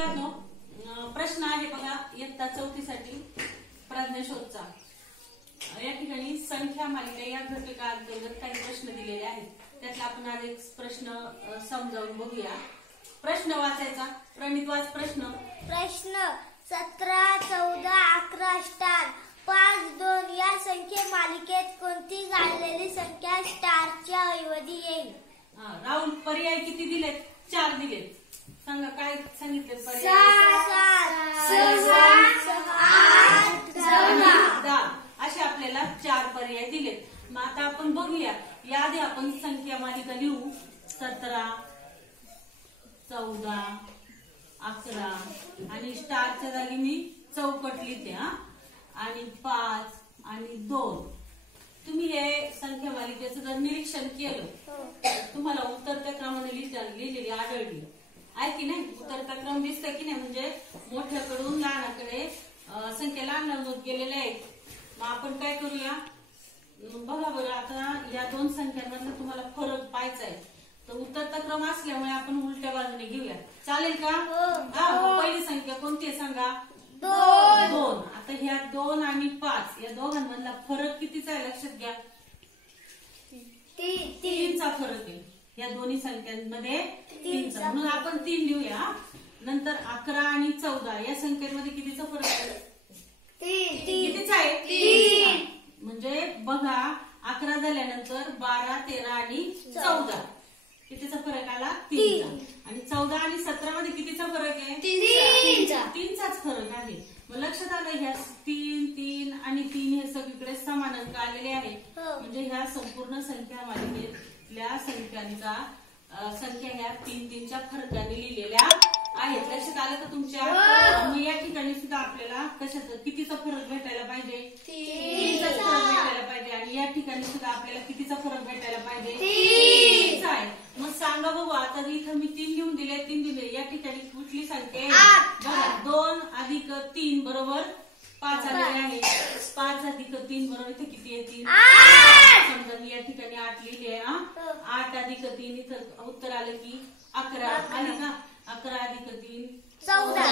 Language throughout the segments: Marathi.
प्रश्न आहे बघा इयत्ता चौथीसाठी प्रज्ञाशोधचा। या ठिकाणी संख्या मालिका या घटकाअंतर्गत काही प्रश्न दिलेले आहेत। त्यातला आपण आज एक प्रश्न समजावून बघूया। प्रश्न वाचायचा। प्रणित वाच प्रश्न। 17, 14, 11 स्टार 5, 2 या संख्ये मालिकेत कोणती घाललेली संख्या स्टारच्या ऐवजी येईल? राहुल पर्याय किती दिलेत? 4 दिलेत। सांगा काय सांगितले पर्याय? 10 असे आपल्याला 4 पर्याय दिलेत। मग आता आपण बघूया। याआधी आपण संख्या मालिका लिहू। 17, 14, 11 आणि स्टारच्या जागी मी चौकट लिहिते आणि 5 आणि 2। तुम्ही हे संख्या मालिकेचं जर निरीक्षण केलं तुम्हाला उतरत्या क्रमाने लिहिलेली आढळली आहे की नाही? उतरता क्रम दिसतोय की नाही? म्हणजे मोठ्याकडून लहानाकडे संख्या लहान होत गेलेल्या आहेत। मग आपण काय करूया बघा बरं। आता या दोन संख्यांमधला तुम्हाला फरक पाहायचा आहे तर उतरता क्रम असल्यामुळे आपण उलट्या बाजूने घेऊया। चालेल का? पहिली संख्या कोणती आहे सांगा? 2। आता ह्या 2 आणि 5 या दोघांमधला फरक कितीचा आहे लक्षात घ्या? 3चा फरक आहे। या दोन्ही संख्यांमध्ये 3चा, म्हणून आपण 3 लिहूया। नंतर 11 आणि 14 या संख्यांमध्ये कितीचा फरक आहे? कितीचा आहे? 3। म्हणजे बघा 11 झाल्यानंतर 12, 13 आणि 14 कितीचा फरक आला? 3चा। आणि 14 आणि 17 मध्ये कितीचा फरक आहे? 3चाच फरक आहे। मग लक्षात आलं ह्या 3, 3 आणि 3 हे सगळीकडे समान अंक आलेले आहेत। म्हणजे ह्या संपूर्ण संख्या मालिकेतल्या संख्या ह्या 3-3च्या फरकाने लिहिलेल्या आहेत। लक्षात आलं का तुमच्या? मग या ठिकाणी सुद्धा आपल्याला कशाचा कितीचा फरक भेटायला पाहिजे? 3चा फरक भेटायला पाहिजे। आणि या ठिकाणी सुद्धा आपल्याला कितीचा फरक भेटायला पाहिजे? 3चा आहे। मग सांगा बघू। आता इथं मी 3 लिहून दिले, 3 दिले। या ठिकाणी कुठली संख्या आहे? 2 अधिक 3 बरोबर 5 आलेले आहे। 5 अधिक 3 बरोबर इथे किती येतील? समजा मी या ठिकाणी 8 लिहिले। 8 अधिक 3 इथं उत्तर आलं की 11 आले का? 11 अधिक 3 14,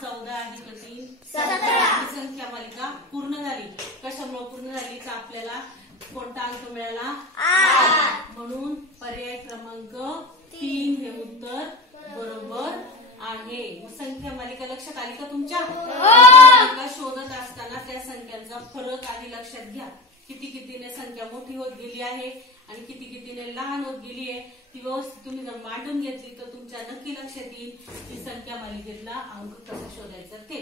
14 अधिक 3 17। संख्या मालिका पूर्ण झाली। कशामुळे पूर्ण झाली? तर आपल्याला कोणता अंक मिळाला? 8। म्हणून पर्याय क्रमांक 3 हे उत्तर बरोबर आहे। संख्या मालिका लक्षात आली का तुमच्या? मालिका शोधत असताना त्या संख्यांचा फरक आधी लक्षात घ्या। कितीने संख्या मोठी होत गेली आहे आणि कितीने लहान होत गेली आहे ती व्यवस्थित तुम्ही जर मांडून घेतली तर तुमच्या नक्की लक्षात येईल की संख्या मालिकेतला अंक कसा शोधायचा ते।